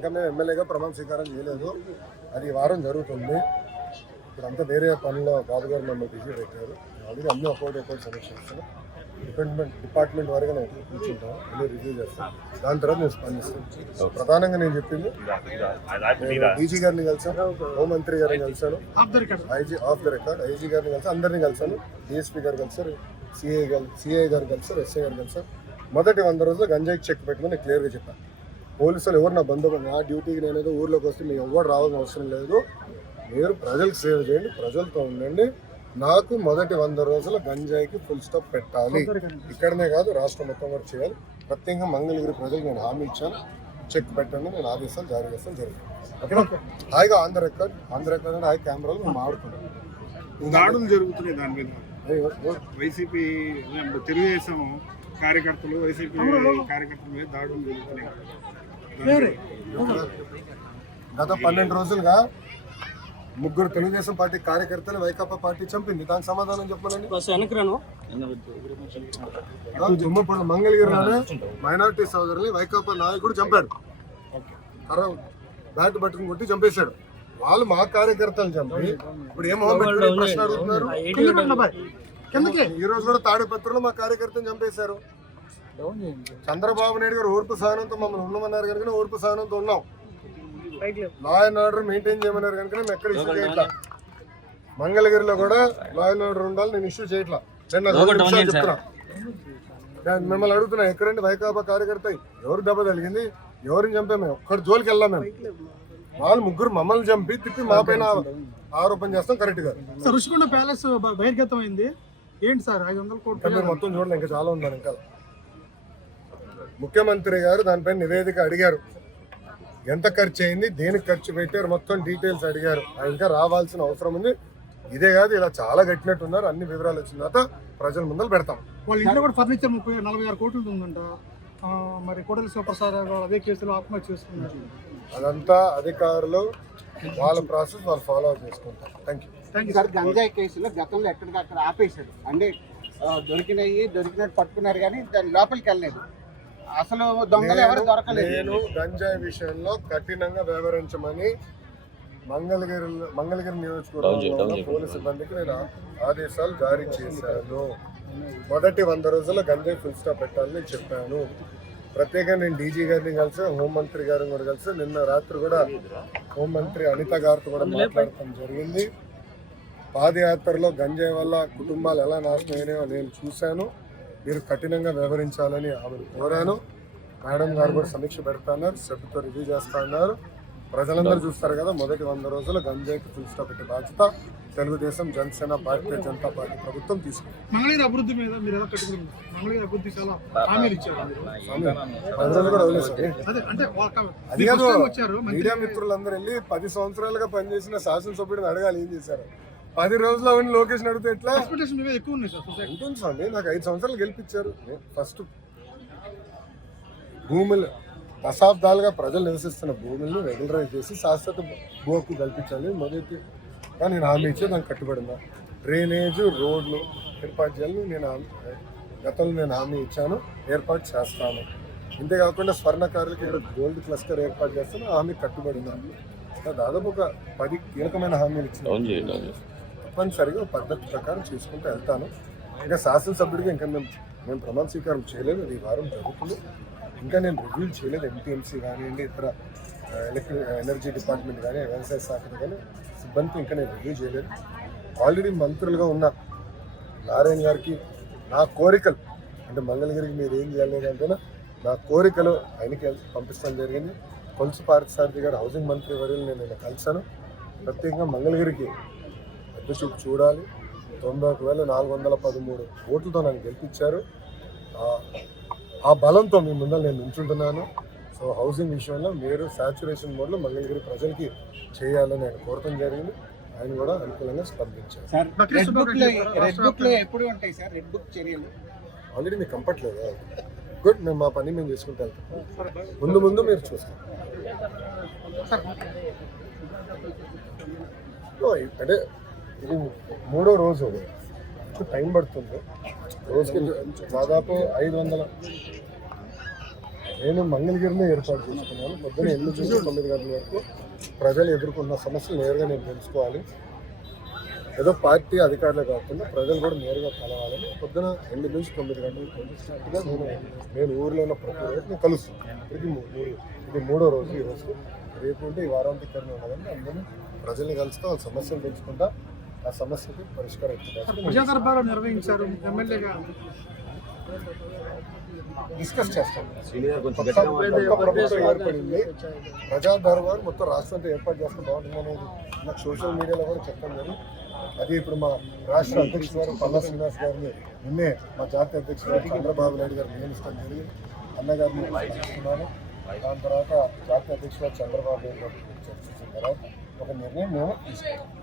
ఇంకా మేము ఎమ్మెల్యేగా ప్రమాణ స్వీకారం చేయలేదు అది వారం జరుగుతుంది ఇప్పుడంతా వేరే పనిలో బాబు గారు నన్ను బిజీ పెట్టారు ఆల్రెడీ అన్ని అకౌంట్ అకౌంట్ సమీక్ష చేస్తాను డిపార్ట్మెంట్ డిపార్ట్మెంట్ వారిగా నేను కూర్చుంటాను అన్ని రివ్యూ చేస్తాను దాని తర్వాత నేను స్పందిస్తాను ప్రధానంగా నేను చెప్పింది డీజీ గారిని కలిసాను హోంమంత్రి గారిని కలిశాను IG off the record IG గారిని కలిసి అందరినీ కలిసాను డిఎస్పీ గారు కలిసారు సిఐ గారు సిఐ గారు కలిసారు ఎస్ఐ గారు కలిసారు మొదటి వంద రోజులు గంజాయి చెక్ పెట్టమని క్లియర్గా చెప్పాను పోలీసులు ఎవరు నా బంధువు నా డ్యూటీకి నేనేదో ఊర్లోకి వస్తే మీరు ఎవరు రావాల్సిన అవసరం లేదు మీరు ప్రజలకు సేవ చేయండి ప్రజలతో ఉండండి నాకు మొదటి వంద రోజుల గంజాయికి ఫుల్ స్టాప్ పెట్టాలి ఇక్కడనే కాదు రాష్ట్రం మొత్తం కూడా చేయాలి ప్రత్యేకంగా మంగళగిరి ప్రజలకు నేను హామీ ఇచ్చాను చెక్ పెట్టండి నేను ఆదేశాలు జారీ చేస్తాను జరిగింది హాయిగా ఆంధ్ర రికార్డ్ ఆంధ్ర రికార్డ్ అంటే హాయి కెమెరాలు మేము ఆడుకున్నాం దాడులు జరుగుతున్నాయి దాని మీద వైసీపీ తెలుగుదేశం కార్యకర్తలు వైసీపీ కార్యకర్తల మీద దాడులు జరుగుతున్నాయి గత పన్నెండు రోజులుగా ముగ్గురు తెలుగుదేశం పార్టీ కార్యకర్తలు వైకాపా పార్టీ చంపింది దానికి సమాధానం చెప్పాలని దుమ్మపూడి మంగళగిరిలోనే మైనార్టీ సోదరుని వైకాపా నాయకుడు చంపాడు బ్యాట్ పట్టుకుని కొట్టి చంపేశాడు వాళ్ళు మా కార్యకర్తలు చంపి ఇప్పుడు ఏం ప్రశ్న అడుగుతున్నారు ఈ రోజు కూడా తాడిపత్రులు మా కార్యకర్తను చంపేశారు చంద్రబాబు నాయుడు గారు ఓర్పు సహనంతో మమ్మల్ని ఉండమన్నారు కనుక ఓర్పు సహనంతో ఉన్నాం లా అండ్ ఆర్డర్ మెయింటైన్ చేయమన్నారు కనుక మేము ఎక్కడ ఇష్యూ చేయట్లా మంగళగిరిలో కూడా లా అండ్ ఆర్డర్ ఉండాలి నేను ఇష్యూ చేయట్లా చెప్తున్నా మిమ్మల్ని అడుగుతున్నా ఎక్కడండి వైకాపా కార్యకర్త ఎవరు దెబ్బ తగిలింది ఎవరిని చంపా మేము ఒక్కడి జోలికి వెళ్ళాం మేము వాళ్ళు ముగ్గురు మమ్మల్ని చంపి తిప్పి మా పైన ఆరోపణ చేస్తాం కరెక్ట్ గా ఋషికొండ ప్యాలెస్ బహిర్గతం అయింది ఏంటి సార్ ఐదు వందల కోట్లు మొత్తం చూడండి ఇంకా చాలా ఉందని ఇంకా ముఖ్యమంత్రి గారు దానిపైన నివేదిక అడిగారు ఎంత ఖర్చు అయింది దేనికి ఖర్చు పెట్టారు మొత్తం డీటెయిల్స్ అడిగారు ఇంకా రావాల్సిన అవసరం ఉంది ఇదే కాదు ఇలా చాలా కట్టినట్టున్నారు అన్ని వివరాలు వచ్చిన తర్వాత ప్రజల ముందర పెడతాం వాళ్ళు ఇంట్లో కూడా ఫర్నిచర్ ముప్పై నలభై ఆరు కోట్లు ఉందంట మరి కోడల శివప్రసాద్ అదే కేసులో ఆత్మహత్య చేసుకున్నారు అదంతా అధికారులు వాళ్ళ ప్రాసెస్ వాళ్ళు ఫాలో చేసుకుంటారు thank you thank you sir గంజాయి కేసులో గతంలో ఎక్కడికక్కడ ఆపేశారు అంటే దొరికినాయి దొరికినట్టు పట్టుకున్నారు కానీ దాని లోపలికి వెళ్ళలేదు అసలు దొంగలు ఎవరు దొరకలేదు నేను గంజాయి విషయంలో కఠినంగా వ్యవహరించమని మంగళగిరి మంగళగిరి నియోజకవర్గంలో పోలీసు సిబ్బందికి నేను ఆదేశాలు జారీ చేశాను మొదటి వంద రోజుల్లో గంజాయి ఫుల్ స్టాప్ పెట్టాలని చెప్పాను ప్రత్యేకంగా నేను డీజీ గారిని కలిసి హోంమంత్రి గారిని కూడా కలిసి నిన్న రాత్రి కూడా హోంమంత్రి అనిత గారితో కూడా మాట్లాడటం జరిగింది పాదయాత్రలో గంజాయి వల్ల కుటుంబాలు ఎలా నాశనం అయినాయో నేను చూశాను మీరు కఠినంగా వ్యవహరించాలని ఆమెను కోరాను మేడం గారు కూడా సమీక్ష పెడతాన్నారు సెబ్తో రివ్యూ చేస్తా ఉన్నారు ప్రజలందరూ చూస్తారు కదా మొదటి వంద రోజులు గంజాయికి చూస్తా పెట్టి బాధ్యత తెలుగుదేశం జనసేన భారతీయ జనతా పార్టీ ప్రభుత్వం తీసుకుంటారు మీడియా మిత్రులందరూ వెళ్ళి పది సంవత్సరాలుగా పనిచేసిన శాసనసభ్యుడిని అడగాలి ఏం చేశారు పది రోజుల్లో ఉండి లోకేష్ అడిగితే ఎట్లా ఉంటుంది నాకు ఐదు సంవత్సరాలు గెలిపించారు ఫస్ట్ భూములు దశాబ్దాలుగా ప్రజలు నివసిస్తున్న భూములను రెగ్యులరైజ్ చేసి శాశ్వత భూకు కల్పించాలి మొదటి నేను హామీ ఇచ్చే దానికి కట్టుబడిన డ్రైనేజ్ రోడ్లు ఏర్పాటు చేయాలని నేను గతంలో నేను హామీ ఇచ్చాను ఏర్పాటు చేస్తాను ఇంతేకాకుండా స్వర్ణకారులకి ఇక్కడ గోల్డ్ క్లస్టర్ ఏర్పాటు చేస్తాను హామీ కట్టుబడి ఉన్నాను దాదాపు ఒక పది కీలకమైన హామీలు ఇచ్చిన తప్పనిసరిగా పద్ధతి ప్రకారం చేసుకుంటూ వెళ్తాను ఇంకా శాసనసభ్యుడిగా ఇంకా మేము మేము ప్రమాణ స్వీకారం చేయలేదు ఈ వారం జరుగుతుంది ఇంకా నేను రివ్యూ చేయలేదు ఎంపీఎంసీ కానివ్వండి ఇతర ఎలక్ట్రి ఎనర్జీ డిపార్ట్మెంట్ కానీ వ్యవసాయ శాఖ కానీ సిబ్బందికి ఇంకా నేను రివ్యూ చేయలేదు ఆల్రెడీ మంత్రులుగా ఉన్న నారాయణ గారికి నా కోరికలు అంటే మంగళగిరికి మీరు ఏం చేయాలి అంటే నా కోరికలు ఆయనకి పంపిస్తాం జరిగింది కొలుసు పార్థసారథి గారు హౌసింగ్ మంత్రి వర్యులు నేను కలిశాను ప్రత్యేకంగా మంగళగిరికి ఎపిసోడ్ చూడాలి తొంభై ఒక వేల నాలుగు వందల పదమూడు ఓట్లతో నన్ను గెలిపించారు ఆ బలంతో మీ ముందర నేను ఉంచుంటున్నాను సో హౌసింగ్ విషయంలో మీరు సాచురేషన్ మోడ్లో మంగళగిరి ప్రజలకి చేయాలని నేను కోరటం జరిగింది ఆయన కూడా అనుకూలంగా స్పందించారు ఆల్రెడీ మీకు కంపట్లేదు గుడ్ మేము మా పని మేము చేసుకుంటూ వెళ్తాం ముందు ముందు మీరు చూస్తాం అంటే ఇది మూడో రోజు టైం పడుతుంది రోజుకి దాదాపు ఐదు వందల నేను మంగళగిరిని ఏర్పాటు చేసుకున్నాను పొద్దున ఎనిమిది నుంచి తొమ్మిది గంటల వరకు ప్రజలు ఎదుర్కొన్న సమస్యలు నేరుగా నేను తెలుసుకోవాలి ఏదో పార్టీ అధికారులు కాకుండా ప్రజలు కూడా నేరుగా కలవాలని పొద్దున ఎనిమిది నుంచి తొమ్మిది గంటలకు నేను నేను ఊర్లో ఉన్న ప్రతి రోజు కలుస్తాను ఇది మూడు ఇది మూడో రోజు రేపు ఉంటే ఈ వారాంతకరణ ఉన్నదని అందరూ ప్రజల్ని కలుస్తూ వాళ్ళ సమస్యలు తెలుసుకుంటా ఆ సమస్యకి పరిష్కారం ప్రజాదర్బారు నిర్వహించారు ఎమ్మెల్యేగా డిస్కస్ చేస్తాం ప్రజా దర్బార్ మొత్తం రాష్ట్రంతో ఏర్పాటు చేస్తే బాగుంటుంది నాకు సోషల్ మీడియాలో కూడా చెప్పాను కానీ అది ఇప్పుడు మా రాష్ట్ర అధ్యక్షుడు గారు పల్లా శ్రీనివాస్ గారిని నిన్నే మా జాతీయ అధ్యక్షుడు గారు చంద్రబాబు నాయుడు గారు నియమిస్తాం జరిగింది అన్నగారిని తీసుకున్నాను దాని తర్వాత జాతీయ అధ్యక్షుడు చంద్రబాబు నాయుడు గారు చర్చించిన తర్వాత ఒక నిర్ణయం మేము తీసుకున్నాం